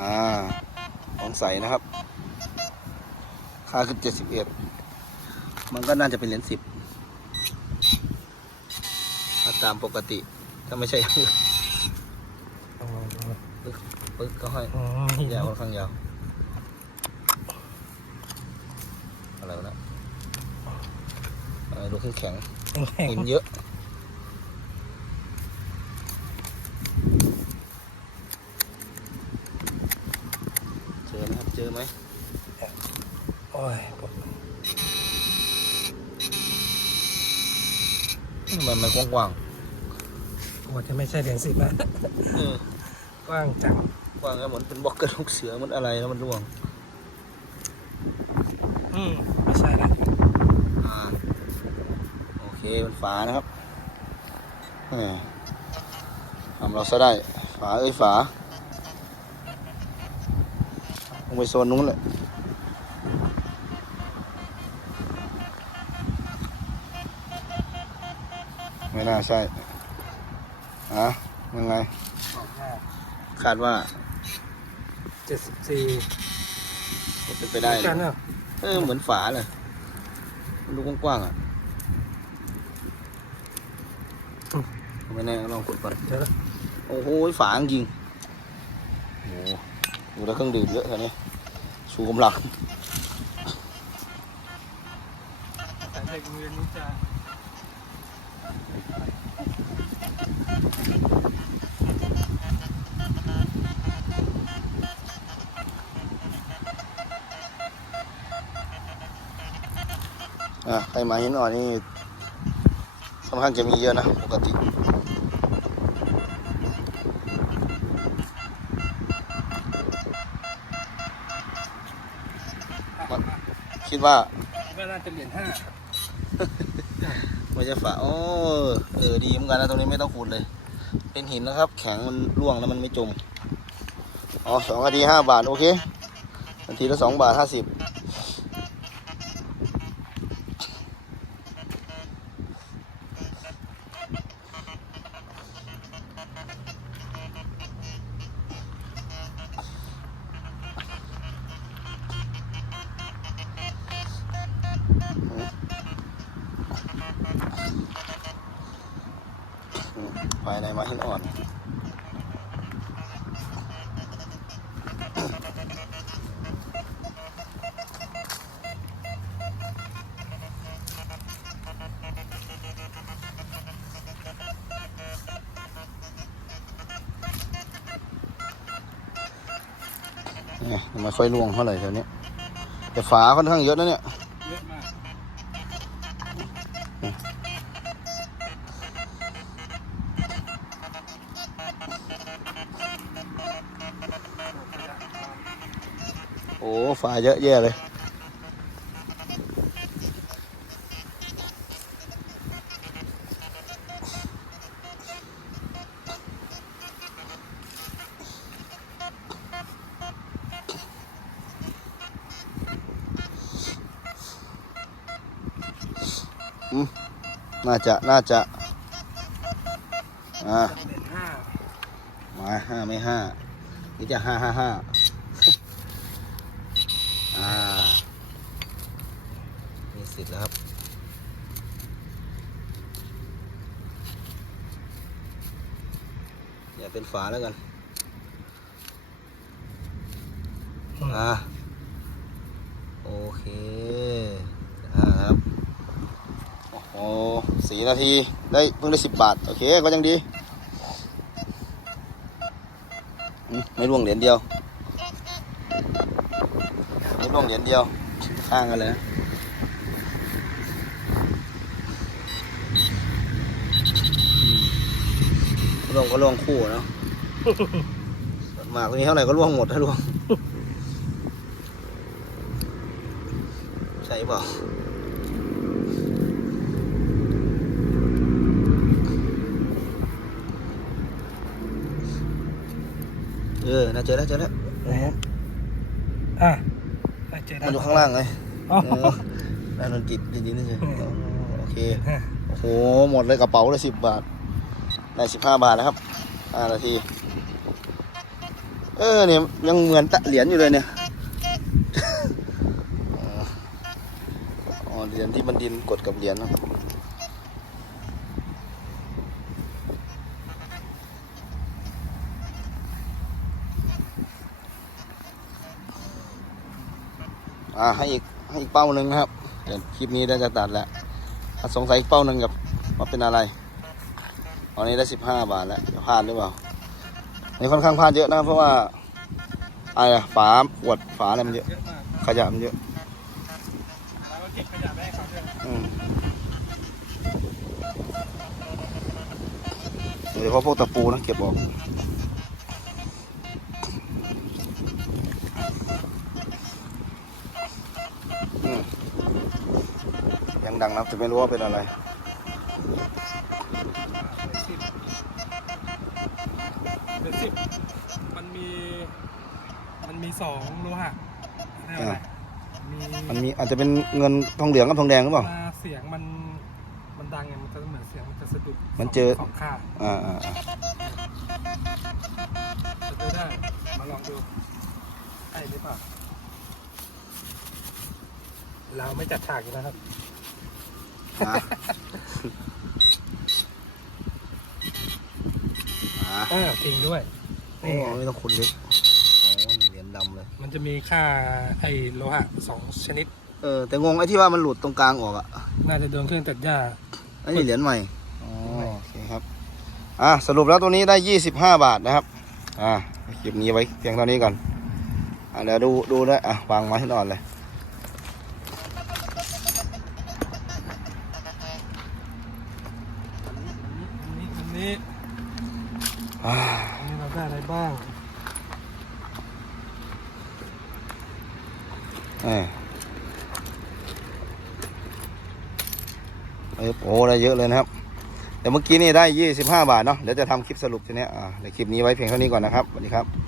อ่าของใสนะครับ ค่าขึ้นเจ็ดสิบเอ็ดมันก็น่าจะเป็นเหรียญสิบถ้าตามปกติถ้าไม่ใช่ปึ๊กก็ให้อืมยาวค่อนข้างยาวอะไรวะเนะอะไรดูแข็งแข็งแข็งหินเยอะ เจอ ไหมครับเจอไหมโอ้ยทำไมมันกว้างกลัวจะไม่ใช่เหรียญสิบอะๆเออกว้างจังกว้างแล้วเหมือนเป็นบล็อกกระดูกเสือมันอะไรแล้วมันร่วง อืมไม่ใช่ละอ่าโอเคเป็นฝานะครับแหมทำเราซะได้ ฝาเอ้ยฝาลง ไปโซนนู้นเลยไม่น่าใช่อะยังไง คาดว่าเจ็ดสิบสี่จะเป็นไปได้เลกันยเนอะเออเหมือนฝาเลยมันดูกว้างๆอะไม่แน่ลองขุดก่อนเดี๋ยวนะ โอ้โหฝาจริงโอ้โหดูแล้วเครื่องดื่มเยอะแค่นี้ ชูกำลังแต่เด็กเรียนนี้จะอะใครมาหินอ่อนนี่ค่อนข้างจะมีเยอะนะ ปกติ คิดว่าก็น่าจะเหรียญห้าไม่ใช่ฝาโอ้เออดีเหมือนกันนะตรงนี้ไม่ต้องขุดเลย เป็นหินนะครับ แข็งมันร่วงแล้วมันไม่จมอ๋อสองนาทีห้าบาท โอเคนาทีละสองบาทห้าสิบ ภาใหินอ่อนเนี่ยไม่ค่อยร่วงเท่าไหร่แถวนี้แต่ฝาค่อนข้างเยอะนะเนี่ย อ้ฝาเยอะแยะเลยอืมน่าจะ น่าจะอ่าเหรียญห้ามาห้าไม่ห้าหรือจะห้าห้าห้า อ่า มีสิทธิ์แล้วครับ อย่าเป็นฝาแล้วกัน อ่า โอเค อ่าครับ โอ้โหสี่นาที ได้เพิ่งได้สิบบาท โอเค ก็ยังดี ไม่ร่วงเหรียญเดียว ไม่ร่วงเหรียญเดียว ข้างกันเลยนะอืม ร่วงก็ร่วงคู่เนาะส่วนมากตรงนี้เท่าไหร่ก็ร่วงหมดถ้าร่วง ใช่เปล่าเออน่าเจอแล้วเจอแล้วไหนฮะอะไปเจอมันอยู่ข้างล่างไงอ๋อเออนั่นมันติดติดนี่เฉยอืมอ๋อโอเคห้าโอ้โห หมดเลยกระเป๋าเลยสิบบาท ได้สิบห้าบาทนะครับห้านาที เออเนี่ยยังเหมือนตะเหรียญอยู่เลยเนี่ยอ๋อเหรียญที่มันดินกดกับเหรียญนะอ่าให้อีกให้อีกเป้าหนึ่งนะครับเดี๋ยวคลิปนี้ได้จะตัดแล้วอะสงสัยอีกเป้าหนึ่งกับว่าเป็นอะไร อนนี้ได้สิบห้าบาทแล้วจะพลาดหรือเปล่านี่ค่อนข้างพลาดเยอะนะเพราะว่าอะไรฝาขวดฝาอะไรมันเยอะ ขยะมันเยอะแล้วก็เก็บขยะได้เขาด้วยอืมโดยเฉพาพวกตะปูนะเก็บออกยังดังนะแต่ไม่รู้ว่าเป็นอะไร เดือนสิบมันมี มันมีสองโลหะเรียกว่าอะไรมีมันมีอาจจะเป็นเงินทองเหลืองกับทองแดงหรือเปล่ามาเสียงมัน มันดังไงมันจะเหมือนเสียงมันจะสะดุดมันเจอ สองข้างอ่าอ่าอ่าจะดูได้ มาลองดูใช่หรือเปล่าเราไม่จัดฉากอยู่นะครับ อ่าอ่า เออจริงด้วยโอ้ไม่ต้องคุณเล็กอ๋อเหรียญดำเลย มันจะมีค่าไอ้โลหะสองชนิด เออ แต่งงไอ้ที่ว่ามันหลุดตรงกลางออกอะน่าจะโดนเครื่องตัดหญ้าอันนี้เหรียญใหม่อ๋อโอเคครับอะสรุปแล้วตัวนี้ได้25บาทนะครับอ่าคลิปนี้ไว้เพียงเท่านี้ก่อนอะเดี๋ยวดูดูด้วยอะวางไว้ให้นอนเลย นนี้เราได้อะไรบ้างเออโอ้ได้เยอะเลยนะครับ แต่เมื่อกี้นี่ได้ 25 บาทเนาะเดี๋ยวจะทำคลิปสรุปทีเนี้ยอ่าคลิปนี้ไว้เพียงเท่านี้ก่อนนะครับสวัสดีครับ